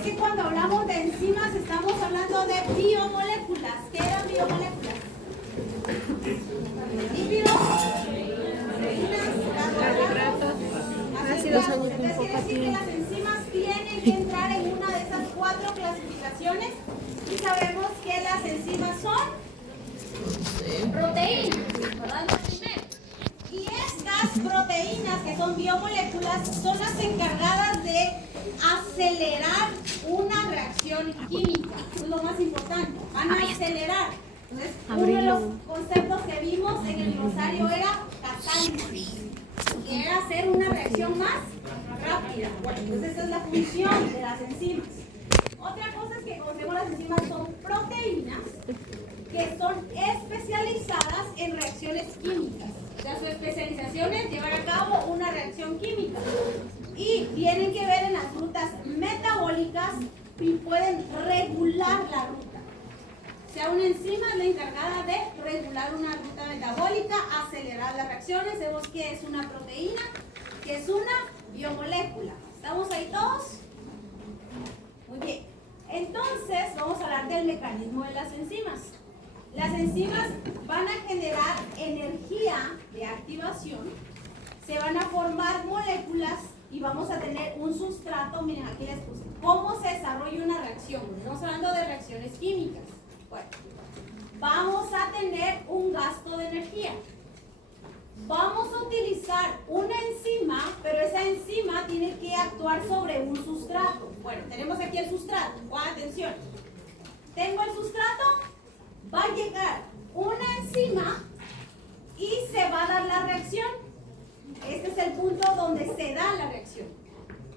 Es que cuando hablamos de enzimas estamos hablando de biomoléculas. ¿Qué eran biomoléculas? Lípidos, Carbohidratos, ácidos entonces quiere decir que las enzimas tienen que entrar en una de esas 4 clasificaciones y sabemos que las enzimas son proteínas, ¿verdad? Lo primero. Y estas proteínas que son biomoléculas son las encargadas de acelerar una reacción química. Eso es lo más importante. Van a acelerar. Entonces, uno de los conceptos que vimos en el glosario era catálisis, que era hacer una reacción más rápida. Bueno, entonces esa es la función de las enzimas. Otra cosa es que conocemos las enzimas son proteínas que son especializadas en reacciones químicas. O sea, su especialización es llevar a cabo una reacción química. Y tienen que ver en las rutas metabólicas y pueden regular la ruta. O sea, una enzima es la encargada de regular una ruta metabólica, acelerar las reacciones. Vemos que es una proteína, que es una biomolécula. ¿Estamos ahí todos? Muy bien. Entonces, vamos a hablar del mecanismo de las enzimas. Las enzimas van a generar energía de activación, se van a formar moléculas y vamos a tener un sustrato. Miren, aquí les puse cómo se desarrolla una reacción. Estamos hablando de reacciones químicas. Bueno, vamos a tener un gasto de energía. Vamos a utilizar una enzima, pero esa enzima tiene que actuar sobre un sustrato. Bueno, tenemos aquí el sustrato. Pongan atención. Tengo el sustrato, va a llegar una enzima y se va a dar la reacción. Este es el punto donde se da la reacción.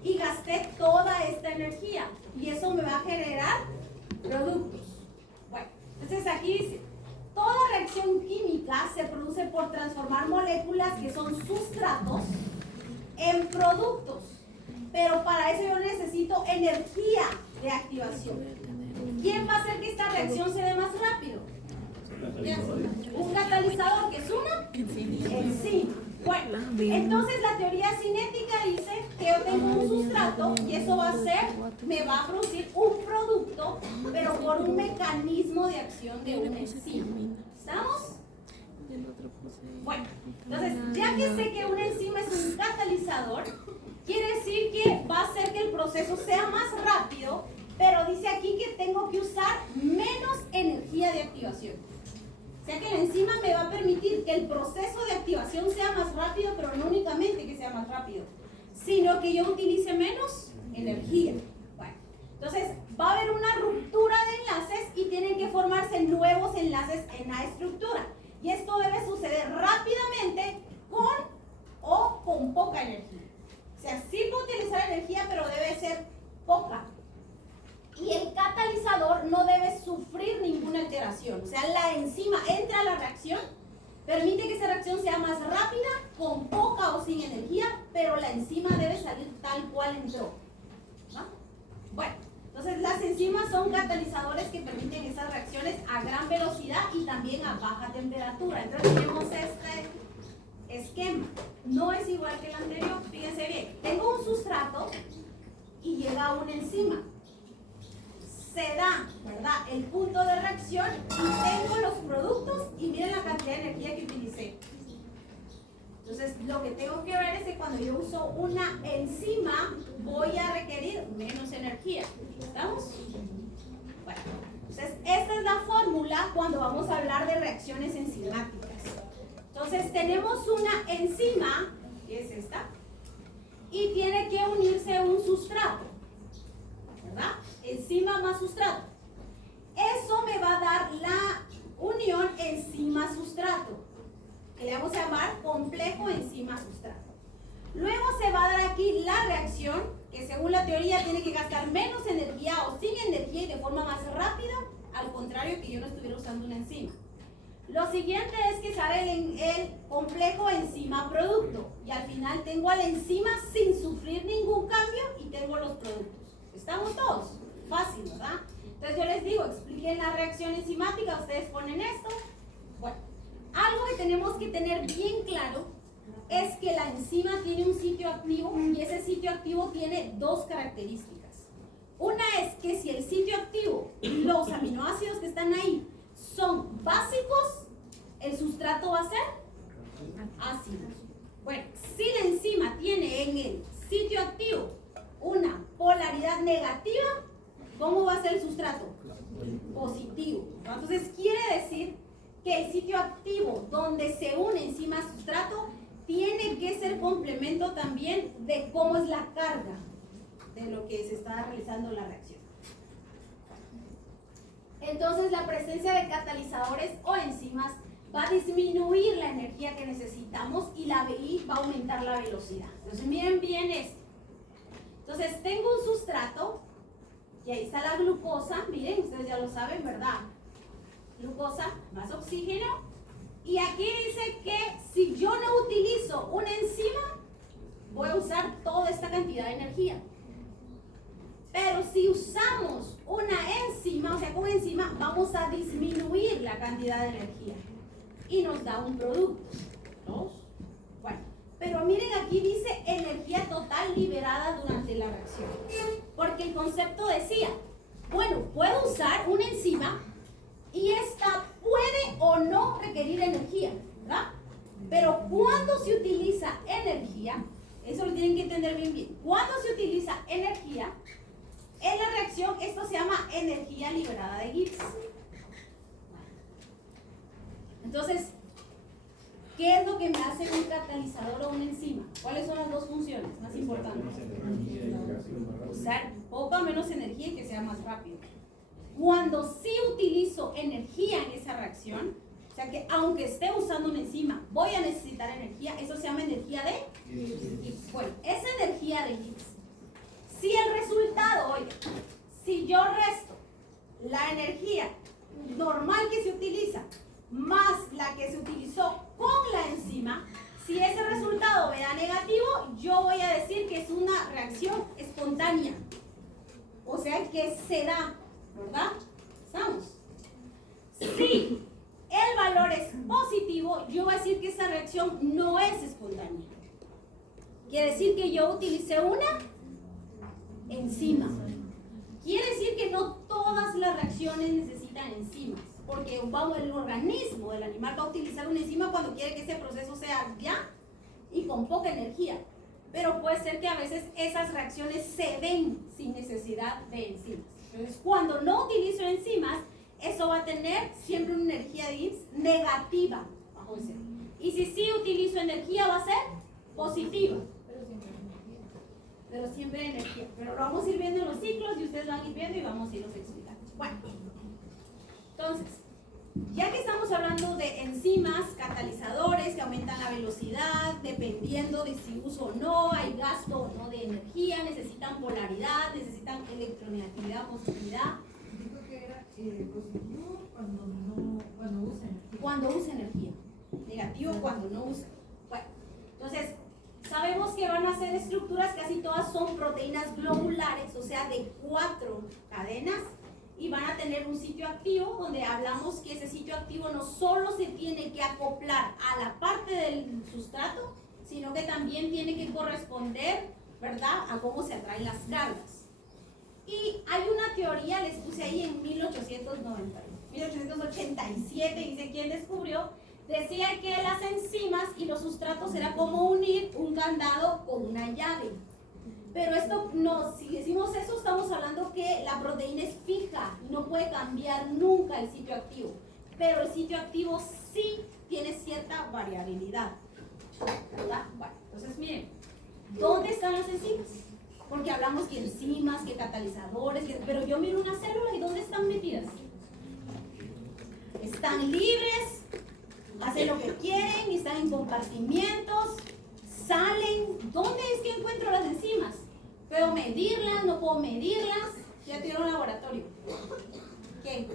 Y gasté toda esta energía y eso me va a generar productos. Bueno, entonces aquí dice, toda reacción química se produce por transformar moléculas que son sustratos en productos. Pero para eso yo necesito energía de activación. ¿Quién va a hacer que esta reacción se dé más rápido? Un catalizador, que es una enzima. Bueno, entonces la teoría cinética dice que yo tengo un sustrato y eso va a ser, me va a producir un producto, pero por un mecanismo de acción de una enzima. ¿Estamos? Bueno, entonces ya que sé que una enzima es un catalizador, quiere decir que va a hacer que el proceso sea más rápido, pero dice aquí que tengo que usar menos energía de activación. O sea que la enzima me va a permitir que el proceso de activación sea más rápido, pero no únicamente que sea más rápido, sino que yo utilice menos energía. Bueno, entonces va a haber una ruptura de enlaces y tienen que formarse nuevos enlaces en la estructura. Y esto debe suceder rápidamente con o con poca energía. O sea, sí puedo utilizar energía, pero debe ser poca. Y el catalizador no debe sufrir ninguna alteración. O sea, la enzima entra a la reacción, permite que esa reacción sea más rápida, con poca o sin energía, pero la enzima debe salir tal cual entró. ¿No? Bueno, entonces las enzimas son catalizadores que permiten esas reacciones a gran velocidad y también a baja temperatura. Entonces tenemos este esquema. No es igual que el anterior, fíjense bien. Tengo un sustrato y llega una enzima. Se da, ¿verdad?, el punto de reacción y tengo los productos y miren la cantidad de energía que utilicé. Entonces, lo que tengo que ver es que cuando yo uso una enzima voy a requerir menos energía. ¿Estamos? Bueno, entonces esta es la fórmula cuando vamos a hablar de reacciones enzimáticas. Entonces, tenemos una enzima, que es esta, y tiene que unirse un sustrato, ¿verdad? Enzima más sustrato. Eso me va a dar la unión enzima-sustrato, que le vamos a llamar complejo enzima-sustrato. Luego se va a dar aquí la reacción, que según la teoría tiene que gastar menos energía o sin energía y de forma más rápida, al contrario que yo no estuviera usando una enzima. Lo siguiente es que sale el complejo enzima-producto y al final tengo a la enzima sin sufrir ningún cambio y tengo los productos. ¿Estamos todos? Fácil, ¿verdad? Entonces yo les digo, expliquen la reacción enzimática, ustedes ponen esto. Bueno, algo que tenemos que tener bien claro es que la enzima tiene un sitio activo y ese sitio activo tiene dos características. Una los aminoácidos que están ahí son básicos, el sustrato va a ser ácido. Bueno, si la enzima tiene en el sitio activo una polaridad negativa, ¿cómo va a ser el sustrato? Positivo. Entonces quiere decir que el sitio activo donde se une enzima a sustrato tiene que ser complemento también de cómo es la carga de lo que se está realizando la reacción. Entonces la presencia de catalizadores o enzimas va a disminuir la energía que necesitamos y va a aumentar la velocidad. Entonces miren bien esto. Entonces tengo un sustrato y ahí está la glucosa, miren, ustedes ya lo saben, ¿verdad? Glucosa más oxígeno. Y aquí dice que si yo no utilizo una enzima, voy a usar toda esta cantidad de energía. Pero si usamos una enzima, o sea, con enzima, vamos a disminuir la cantidad de energía. Y nos da un producto. ¿No? Bueno, pero miren, aquí dice energía total liberada durante la reacción. Porque el concepto decía, bueno, puedo usar una enzima y esta puede o no requerir energía, ¿verdad? Pero cuando se utiliza energía, eso lo tienen que entender bien bien. Cuando se utiliza energía, en la reacción esto se llama energía liberada de Gibbs. Entonces, ¿qué es lo que me hace un catalizador o una enzima? ¿Cuáles son las dos funciones más importantes? Usar poca o menos energía y que sea más rápido. Cuando sí utilizo energía en esa reacción, o sea que aunque esté usando una enzima, voy a necesitar energía, eso se llama energía de Gibbs. Bueno, esa energía de Gibbs, si el resultado, oye, si yo resto la energía normal que se utiliza más la que se utilizó con la enzima, si ese resultado me da negativo, yo voy a decir que es una reacción espontánea. O sea que se da, ¿verdad? ¿Estamos? Si el valor es positivo, yo voy a decir que esa reacción no es espontánea. Quiere decir que yo utilicé una enzima. Quiere decir que no todas las reacciones necesitan enzimas, porque el organismo del animal va a utilizar una enzima cuando quiere que ese proceso sea ya y con poca energía. Pero puede ser que a veces esas reacciones se den sin necesidad de enzimas. Entonces, cuando no utilizo enzimas, eso va a tener siempre una energía de Gibbs negativa bajo ese. Y si sí utilizo energía, va a ser positiva. Pero siempre energía. Pero lo vamos a ir viendo en los ciclos y ustedes van a ir viendo y vamos a irlos explicando. Bueno, entonces, ya que estamos hablando de enzimas, catalizadores que aumentan la velocidad, dependiendo de si uso o no, hay gasto o no de energía, necesitan polaridad, necesitan electronegatividad, positividad. Dijo que era positivo cuando usa energía. Cuando usa energía. Negativo cuando no usa. Bueno, entonces, sabemos que van a ser estructuras, casi todas son proteínas globulares, o sea, de 4 cadenas, y van a tener un sitio activo, donde hablamos que ese sitio activo no solo se tiene que acoplar a la parte del sustrato, sino que también tiene que corresponder, ¿verdad?, a cómo se atraen las cargas. Y hay una teoría, les puse ahí en 1887, dice quién descubrió, decía que las enzimas y los sustratos era como unir un candado con una llave. Pero esto no, si decimos eso, estamos hablando que la proteína es fija y no puede cambiar nunca el sitio activo. Pero el sitio activo sí tiene cierta variabilidad, ¿verdad? Bueno, entonces miren, ¿dónde están las enzimas? Porque hablamos que enzimas, que catalizadores, pero yo miro una célula y ¿dónde están metidas? Están libres, hacen lo que quieren, están en compartimientos, salen. ¿Dónde es que encuentro las enzimas? ¿Puedo medirlas? ¿No puedo medirlas? Ya tiene un laboratorio. ¿Qué?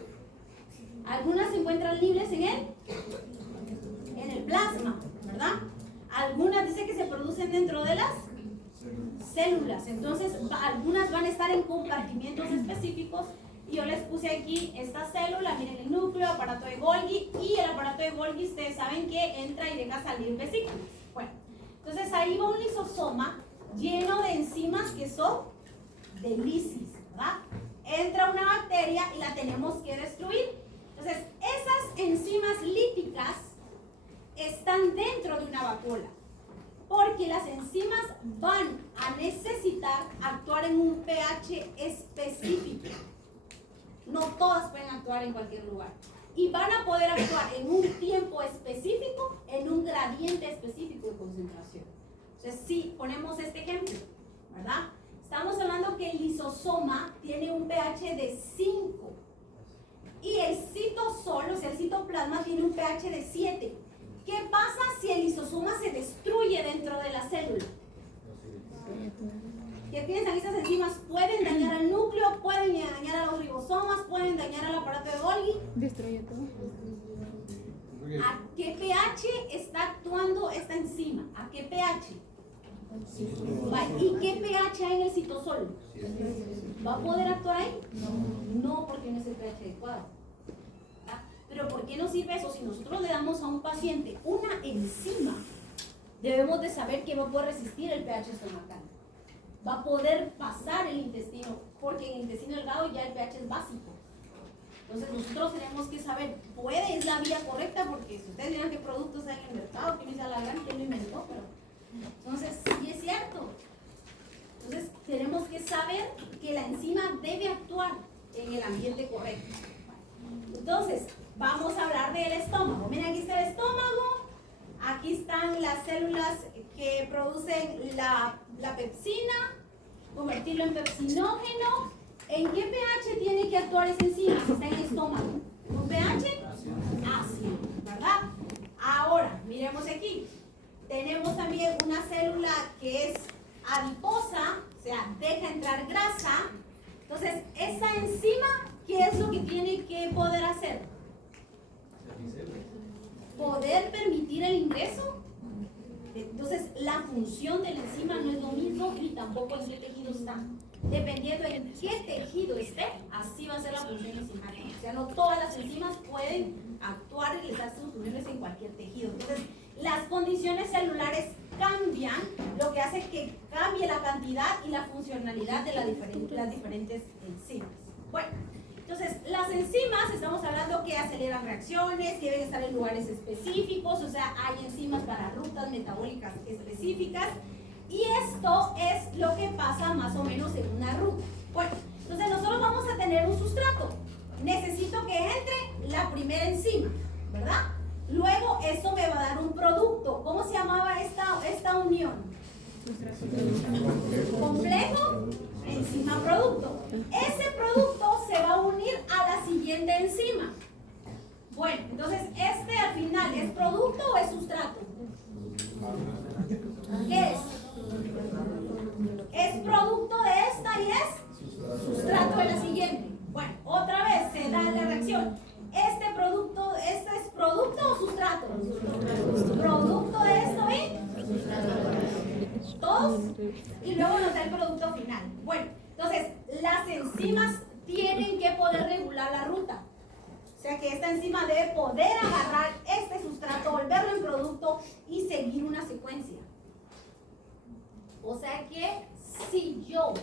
Algunas se encuentran libres en el plasma, ¿verdad? Algunas dice que se producen dentro de las células. Entonces, algunas van a estar en compartimientos específicos. Y yo les puse aquí esta célula, miren el núcleo, aparato de Golgi, y el aparato de Golgi ustedes saben que entra y deja salir vesículas. Bueno, entonces ahí va un lisosoma lleno de enzimas que son de lisis, ¿verdad? entra una bacteria y la tenemos que destruir. Entonces, esas enzimas líticas están dentro de una vacuola, porque las enzimas van a necesitar actuar en un pH específico. No todas pueden actuar en cualquier lugar. Y van a poder actuar en un tiempo específico, en un gradiente específico de concentración. Entonces, si ponemos este ejemplo, ¿verdad? Estamos hablando que el lisosoma tiene un pH de 5 y el citosol, o sea, el citoplasma, tiene un pH de 7. ¿Qué pasa si el lisosoma se destruye dentro de la célula? ¿Qué piensan? Estas enzimas pueden dañar al núcleo, pueden dañar a los ribosomas, pueden dañar al aparato de Golgi. Destruye todo. ¿A qué pH está actuando esta enzima? ¿A qué pH? ¿Y qué pH hay en el citosol? ¿Va a poder actuar ahí? No, porque no es el pH adecuado. Pero ¿por qué nos sirve eso? Si nosotros le damos a un paciente una enzima, debemos de saber que va a poder resistir el pH estomacal. Va a poder pasar el intestino, porque en el intestino delgado ya el pH es básico. Entonces nosotros tenemos que saber, es la vía correcta, porque si ustedes miran qué productos hay en el mercado, quién se alargan, quién lo inventó, pero entonces sí es cierto. Entonces tenemos que saber que la enzima debe actuar en el ambiente correcto. Entonces, vamos a hablar del estómago. Miren, aquí está el estómago, aquí están las células que producen la pepsina, convertirlo en pepsinógeno. ¿En qué pH tiene que actuar esa enzima si está en el estómago? ¿En un pH? Ácido, ¿verdad? Ahora, miremos aquí. Tenemos también una célula que es adiposa, o sea, deja entrar grasa. Entonces, esa enzima, ¿qué es lo que tiene que poder hacer? Poder permitir el ingreso. Entonces, la función de la enzima no es lo mismo y tampoco en qué tejido está. Dependiendo en qué tejido esté, así va a ser la función enzimática. O sea, no todas las enzimas pueden actuar y realizar sus funciones en cualquier tejido. Entonces, las condiciones celulares cambian, lo que hace que cambie la cantidad y la funcionalidad de las diferentes enzimas. Bueno, entonces las enzimas, estamos hablando que aceleran reacciones, que deben estar en lugares específicos, o sea, hay enzimas para rutas metabólicas específicas, y esto es lo que pasa más o menos en una ruta. Bueno, entonces nosotros vamos a tener un sustrato. Necesito que entre la primera enzima, ¿verdad? Luego eso me va a dar un producto. ¿Cómo se llamaba esta unión? Complejo enzima-producto. Ese producto se va a unir a la siguiente enzima. Bueno, entonces este al final, ¿es producto o es sustrato? ¿Qué es? Es producto de esta y es sustrato de la siguiente. Bueno, otra vez se da la reacción. ¿Este es producto o sustrato? Producto de esto y todos, y luego nos da el producto final. Bueno, entonces las enzimas tienen que poder regular la ruta. O sea que esta enzima debe poder agarrar este sustrato, volverlo en producto y seguir una secuencia. O sea que si yo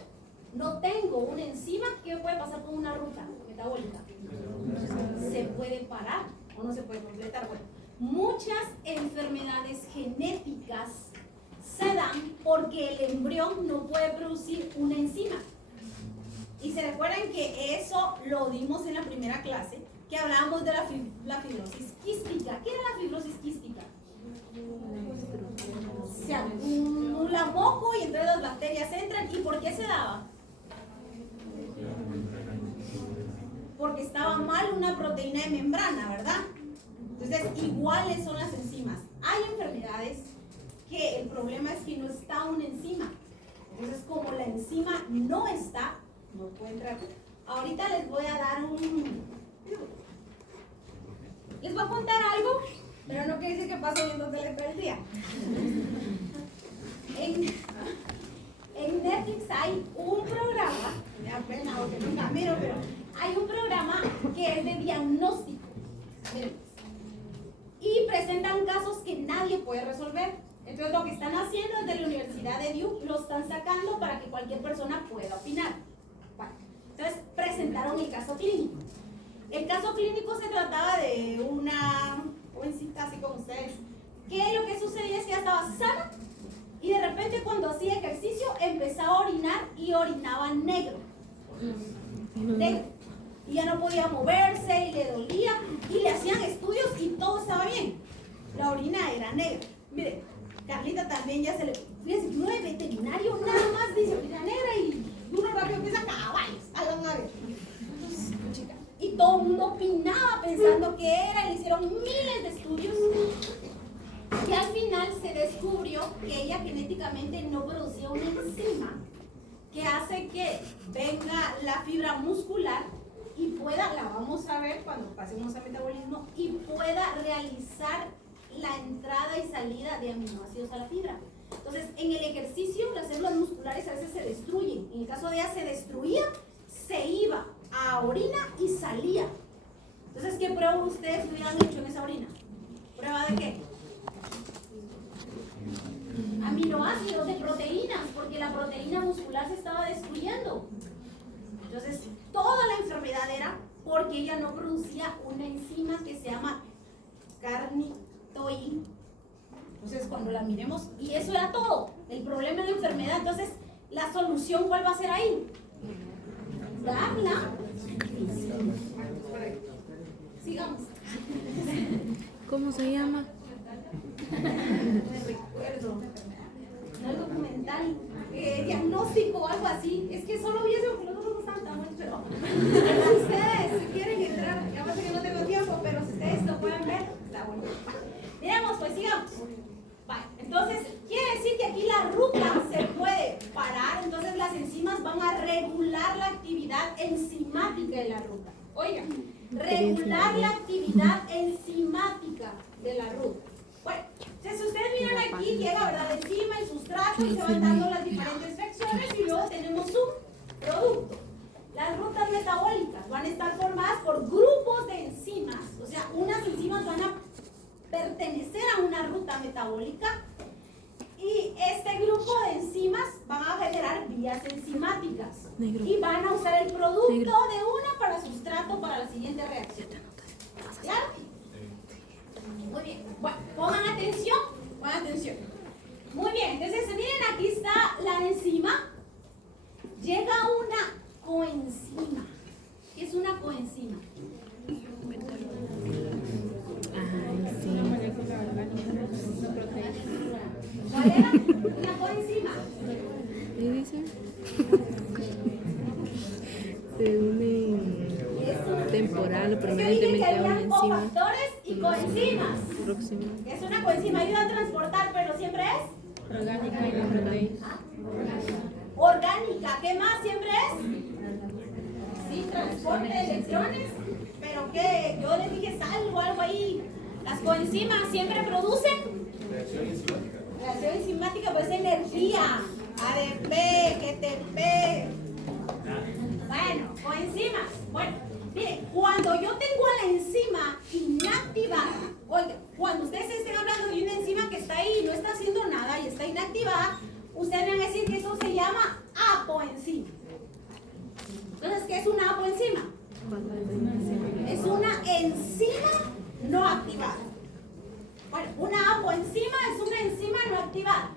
no tengo una enzima, ¿qué puede pasar con una ruta metabólica? Se puede parar o no se puede completar. Bueno, muchas enfermedades genéticas se dan porque el embrión no puede producir una enzima. Y se recuerdan que eso lo dimos en la primera clase, que hablábamos de la fibrosis quística. ¿Qué era la fibrosis quística? Se acumula moco y entonces las bacterias entran. ¿Y por qué se daba? Porque estaba mal una proteína de membrana, ¿verdad? Entonces, iguales son las enzimas. Hay enfermedades que el problema es que no está una enzima. Entonces, como la enzima no está, no puede entrar. Ahorita les voy a dar les voy a contar algo, pero no quiere decir que paso viendo tele todo el día. En Netflix hay un programa, me da pena porque nunca miro, pero hay un programa que es de diagnóstico. Y presentan casos que nadie puede resolver. Entonces lo que están haciendo es de la Universidad de Duke, lo están sacando para que cualquier persona pueda opinar. Bueno, entonces caso clínico. El caso clínico se trataba de una jovencita así como ustedes, que lo que sucedía es que ella estaba sana y de repente cuando hacía ejercicio empezaba a orinar y orinaba negro. Negro. Y ya no podía moverse y le dolía y le hacían estudios y todo estaba bien. La orina era negra. Mire, Carlita también ya se le... Fíjense, no es veterinario, nada más dice orina negra y uno rápido piensa caballos. Ahí van a ver. Y todo el mundo opinaba pensando que era, le hicieron miles de estudios. Y al final se descubrió que ella genéticamente no producía una enzima que hace que venga la fibra muscular y pueda, la vamos a ver cuando pasemos a metabolismo, y pueda realizar la entrada y salida de aminoácidos a la fibra. Entonces, en el ejercicio, las células musculares a veces se destruyen. En el caso de ella se destruía, se iba a orina y salía. Entonces, ¿qué prueba ustedes hubieran hecho en esa orina? ¿Prueba de qué? Aminoácidos, de proteínas, porque la proteína muscular se estaba destruyendo. Entonces, toda la enfermedad era porque ella no producía una enzima que se llama carnitoin. Entonces, cuando la miremos, y eso era todo, el problema de la enfermedad. Entonces, la solución, ¿cuál va a ser ahí? Darla. Sigamos. ¿Cómo se llama? Me recuerdo. No es documental, diagnóstico o algo así. Es que solo vi eso porque los otros no están tan buenos, pero si ustedes si quieren entrar, ya pasa que no tengo tiempo, pero si ustedes lo pueden ver, está bueno. Miremos, pues sigamos. Vale, entonces, quiere decir que aquí la ruta se puede parar, entonces las enzimas van a regular la actividad enzimática de la ruta. Oigan, regular la actividad enzimática de la ruta. Bueno, entonces si ustedes miran aquí, llega, ¿verdad?, la enzima, el sustrato, y se van dando las diferentes reacciones y luego tenemos un producto. Las rutas metabólicas van a estar formadas por grupos de enzimas, o sea, unas enzimas van a pertenecer a una ruta metabólica y este grupo de enzimas van a generar vías enzimáticas y van a usar el producto de una para sustrato para la siguiente reacción. ¿Claro? Muy bien. Bueno, pongan atención. Muy bien, entonces miren, aquí está la enzima. Llega una coenzima. ¿Qué es una coenzima? ¿Cuál era? Una coenzima. ¿Qué dice? Se une temporal o permanentemente a una enzima. Cofactores y coenzimas. Próxima. Es una coenzima, ayuda a transportar, pero siempre es Orgánica y no proteína. Orgánica. ¿Qué más siempre es? Sí, transporte de electrones. Pero que yo les dije algo ahí. Las coenzimas siempre producen reacción enzimática, pues energía. ADP, GTP. Bueno, coenzimas. Bueno, miren, cuando yo tengo a la enzima inactivada, oiga, cuando ustedes estén hablando de una enzima que está ahí y no está haciendo nada y está inactivada, ustedes van a decir que eso se llama apoenzima. Entonces, ¿qué es una apoenzima? Es una enzima no activada. Bueno, una apoenzima es una enzima no activada.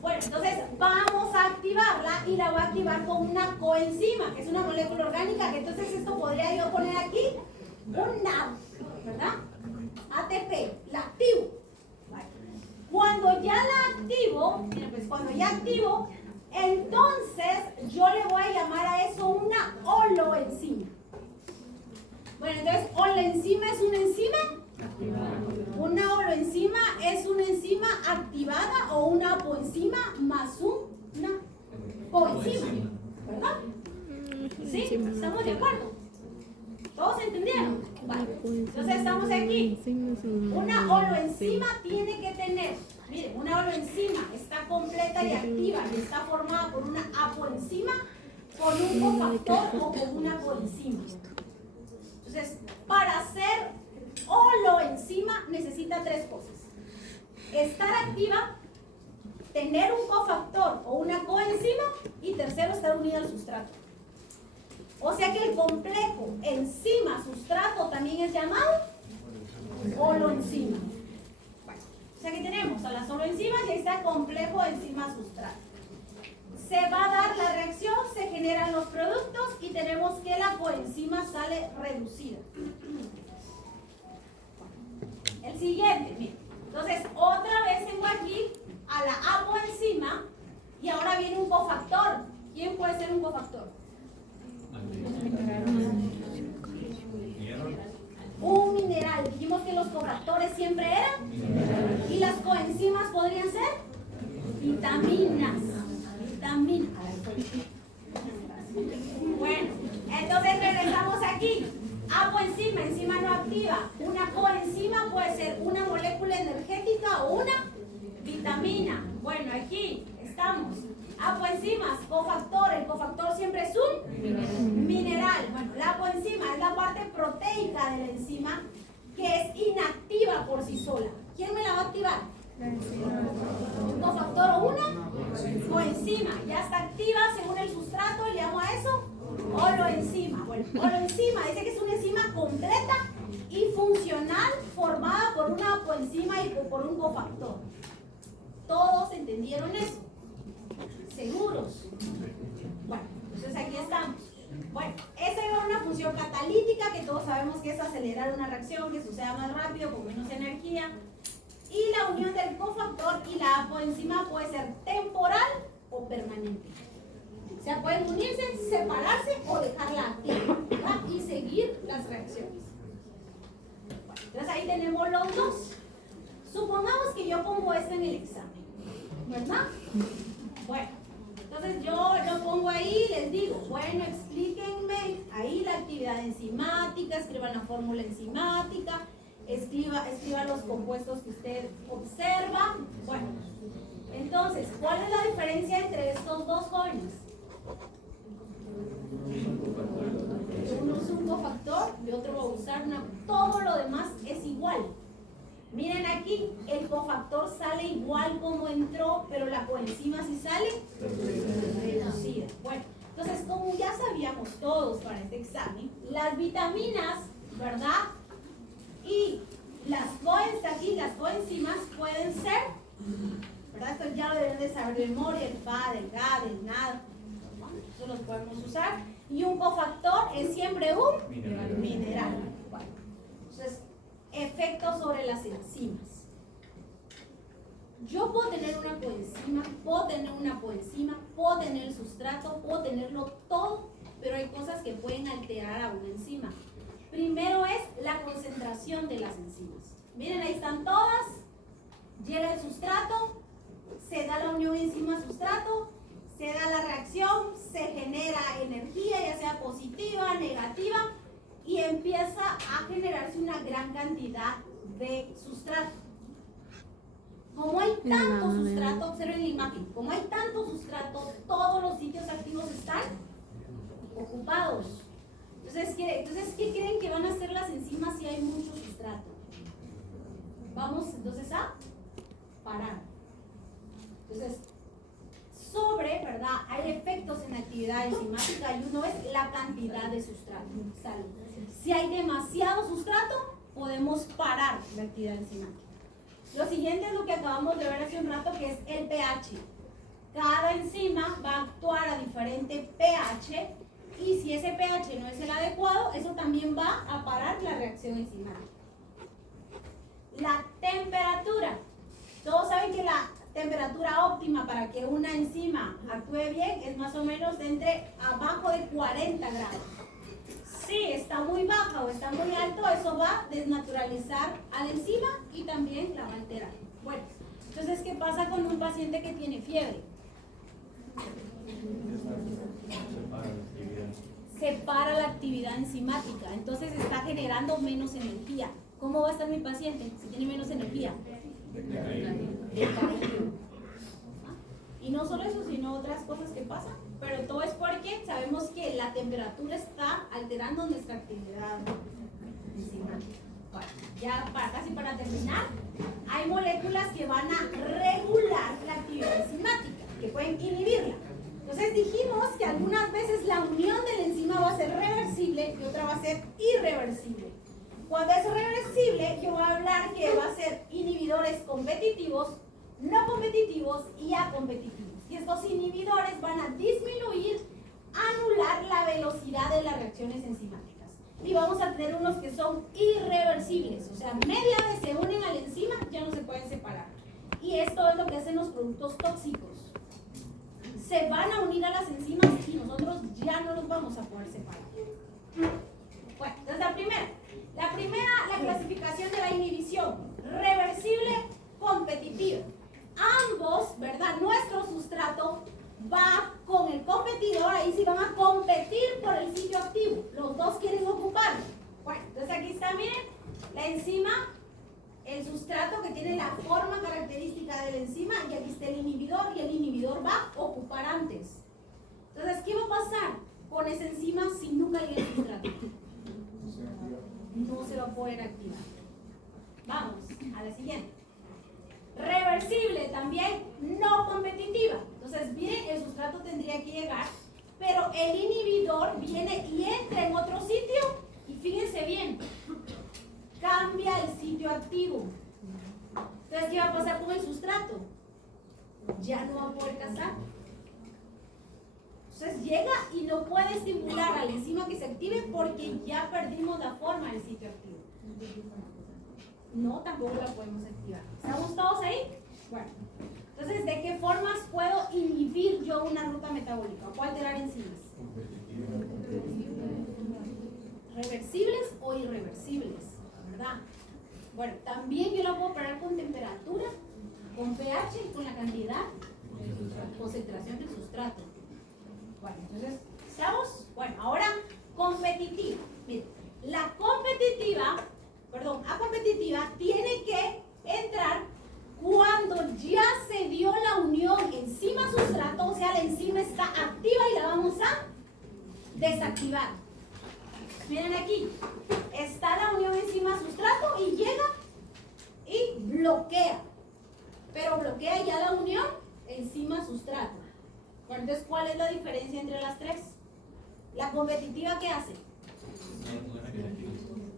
Bueno, entonces vamos a activarla y la voy a activar con una coenzima, que es una molécula orgánica, que entonces esto podría yo poner aquí un NAD, ¿verdad? ATP, la activo. Vale. Cuando ya la activo, pues cuando ya activo, entonces yo le voy a llamar a eso una holoenzima. Bueno, entonces holoenzima es una enzima. Una holoenzima es una enzima activada o una apoenzima más una coenzima, ¿verdad? ¿Sí? ¿Estamos de acuerdo? ¿Todos entendieron? Vale. Entonces estamos aquí. Una holoenzima tiene que tener, miren, una holoenzima está completa y activa y está formada por una apoenzima, con un cofactor o con una coenzima. Entonces, para hacer holoenzima necesita tres cosas: estar activa, tener un cofactor o una coenzima y tercero, estar unida al sustrato. O sea que el complejo enzima-sustrato también es llamado holoenzima. Bueno, o sea que tenemos a las holoenzimas y ahí está el complejo enzima-sustrato. Se va a dar la reacción, se generan los productos y tenemos que la coenzima sale reducida. El siguiente, miren. Entonces, otra vez tengo aquí a la apoenzima y ahora viene un cofactor. ¿Quién puede ser un cofactor? Un mineral. Dijimos que los cofactores siempre eran. Y las coenzimas podrían ser vitaminas. Bueno, entonces regresamos aquí. Apoenzima, enzima no activa. Una coenzima puede ser una molécula energética o una vitamina. Bueno, aquí estamos. Apoenzimas, cofactor. El cofactor siempre es un mineral. Bueno, la apoenzima es la parte proteica de la enzima que es inactiva por sí sola. ¿Quién me la va a activar? Un cofactor o una coenzima. Ya está activa según el sustrato, le llamo a eso holoenzima. Bueno, holoenzima dice que es una enzima completa y funcional formada por una apoenzima y por un cofactor. ¿Todos entendieron eso? ¿Seguros? Bueno, entonces aquí estamos. Bueno, esa era una función catalítica que todos sabemos que es acelerar una reacción, que suceda más rápido, con menos energía. Y la unión del cofactor y la apoenzima puede ser temporal o permanente. O sea, pueden unirse, separarse o dejarla activa, ¿verdad? Y seguir las reacciones. Bueno, entonces ahí tenemos los dos. Supongamos que yo pongo esto en el examen, ¿verdad? Bueno, entonces yo lo pongo ahí y les digo, bueno, explíquenme ahí la actividad enzimática, escriban la fórmula enzimática, escriba los compuestos que usted observa. Bueno, entonces, ¿cuál es la diferencia entre estos dos jóvenes? Uno es un cofactor y otro va a usar una. Todo lo demás es igual. Miren aquí, el cofactor sale igual como entró, pero la coenzima sí sale reducida. Bueno, entonces como ya sabíamos todos para este examen, las vitaminas, ¿verdad? Y las coenzimas pueden ser, ¿verdad? Esto ya lo deben de saber de memoria, el FA, del GA, del NAD. Eso los podemos usar. Y un cofactor es siempre un mineral. Bueno, entonces, efectos sobre las enzimas. Yo puedo tener una coenzima, puedo tener una coenzima, puedo tener el sustrato, puedo tenerlo todo, pero hay cosas que pueden alterar a una enzima. Primero es la concentración de las enzimas. Miren, ahí están todas. Llega el sustrato, se da la unión enzima-sustrato, se da la reacción, se genera energía, ya sea positiva, negativa, y empieza a generarse una gran cantidad de sustrato. Como hay tanto sustrato, observen la imagen, como hay tanto sustrato, todos los sitios activos están ocupados. Entonces, ¿qué creen que van a hacer las enzimas si hay mucho sustrato? Vamos entonces a parar. Entonces, ¿verdad? Hay efectos en la actividad enzimática y uno es la cantidad de sustrato. Salud. Si hay demasiado sustrato, podemos parar la actividad enzimática. Lo siguiente es lo que acabamos de ver hace un rato, que es el pH. Cada enzima va a actuar a diferente pH y si ese pH no es el adecuado, eso también va a parar la reacción enzimática. La temperatura. Todos saben que la temperatura óptima para que una enzima actúe bien es más o menos entre abajo de 40 grados. Si está muy baja o está muy alto, eso va a desnaturalizar a la enzima y también la va a alterar. Bueno, entonces, ¿qué pasa con un paciente que tiene fiebre? Se para la actividad enzimática, entonces está generando menos energía. ¿Cómo va a estar mi paciente si tiene menos energía? Decaído. Y no solo eso, sino otras cosas que pasan, pero todo es porque sabemos que la temperatura está alterando nuestra actividad enzimática. Bueno, ya casi para terminar, hay moléculas que van a regular la actividad enzimática, que pueden inhibirla. Entonces dijimos que algunas veces la unión de la enzima va a ser ser irreversible. Cuando es reversible, yo voy a hablar que va a ser inhibidores competitivos, no competitivos y acompetitivos. Y estos inhibidores van a disminuir, anular la velocidad de las reacciones enzimáticas. Y vamos a tener unos que son irreversibles, o sea, media vez se unen a la enzima, ya no se pueden separar. Y esto es lo que hacen los productos tóxicos. Se van a unir a las enzimas y nosotros ya no los vamos a poder separar. Bueno, entonces la clasificación de la inhibición, reversible, competitiva. Ambos, ¿verdad? Nuestro sustrato va con el competidor, ahí sí van a competir por el sitio activo. Los dos quieren ocuparlo. Bueno, entonces aquí está, miren, la enzima, el sustrato que tiene la forma característica de la enzima, y aquí está el inhibidor, y el inhibidor va a ocupar antes. Entonces, ¿qué va a pasar con esa enzima si nunca llega el sustrato? No se va a poder activar. Vamos a la siguiente. Reversible también, no competitiva. Entonces, bien, el sustrato tendría que llegar, pero el inhibidor viene y entra en otro sitio, y fíjense bien, cambia el sitio activo. Entonces, ¿qué va a pasar con el sustrato? Ya no va a poder casar. Entonces llega y no puede estimular a la enzima que se active porque ya perdimos la forma del sitio activo. No, tampoco la podemos activar. ¿Estamos todos ahí? Bueno, entonces, ¿de qué formas puedo inhibir yo una ruta metabólica? ¿O puedo alterar enzimas? Reversibles o irreversibles, ¿verdad? Bueno, también yo la puedo parar con temperatura, con pH y con la cantidad, concentración del sustrato. Bueno, entonces, ¿estamos? Bueno, ahora competitiva. Miren, la competitiva tiene que entrar cuando ya se dio la unión enzima-sustrato, o sea, la enzima está activa y la vamos a desactivar. Miren aquí, está la unión enzima-sustrato y llega y bloquea. Pero bloquea ya la unión enzima-sustrato. Bueno, entonces, ¿cuál es la diferencia entre las tres? La competitiva, ¿qué hace?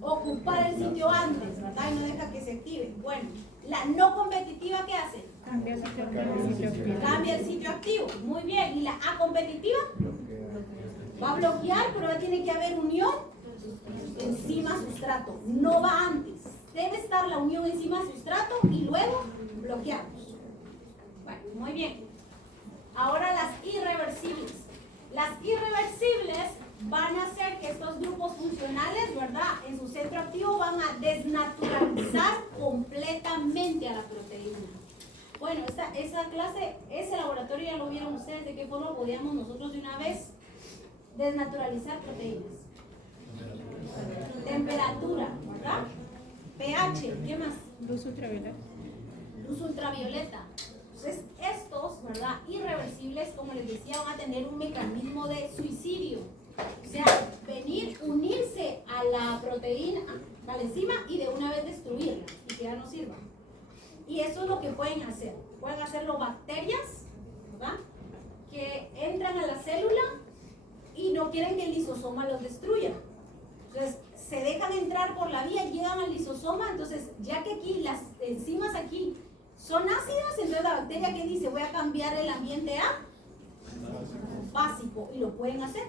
Ocupar el sitio antes, ¿verdad? Y no deja que se active. Bueno, la no competitiva, ¿qué hace? Cambia el sitio activo. Cambia el sitio activo. Muy bien. ¿Y la acompetitiva? Va a bloquear, pero tiene que haber unión enzima-sustrato. No va antes. Debe estar la unión enzima-sustrato y luego bloqueamos. Bueno, muy bien. Ahora las irreversibles. Las irreversibles van a hacer que estos grupos funcionales, ¿verdad? En su centro activo van a desnaturalizar completamente a la proteína. Bueno, esa clase, ese laboratorio ya lo vieron ustedes, de qué forma podíamos nosotros de una vez desnaturalizar proteínas. Temperatura, ¿verdad? pH, ¿qué más? Luz ultravioleta. Luz ultravioleta. Entonces, estos, ¿verdad? Irreversibles, como les decía, van a tener un mecanismo de suicidio. O sea, venir, unirse a la proteína, a la enzima y de una vez destruirla y que ya no sirva. Y eso es lo que pueden hacer. Pueden hacerlo bacterias, ¿verdad? Que entran a la célula y no quieren que el lisosoma los destruya. Entonces, se dejan entrar por la vía, llegan al lisosoma. Entonces, ya que aquí las enzimas aquí son ácidas, entonces la bacteria que dice, voy a cambiar el ambiente a básico, y lo pueden hacer.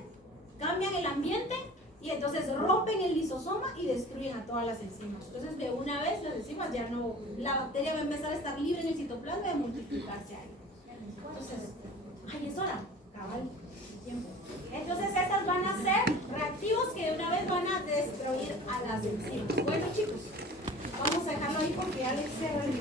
Cambian el ambiente y entonces rompen el lisosoma y destruyen a todas las enzimas. Entonces, de una vez las enzimas ya no, la bacteria va a empezar a estar libre en el citoplasma y a multiplicarse ahí. Entonces, ay, es hora, cabal, tiempo. Entonces, estas van a ser reactivos que de una vez van a destruir a las enzimas. Bueno, chicos, vamos a dejarlo ahí porque ya les cerré.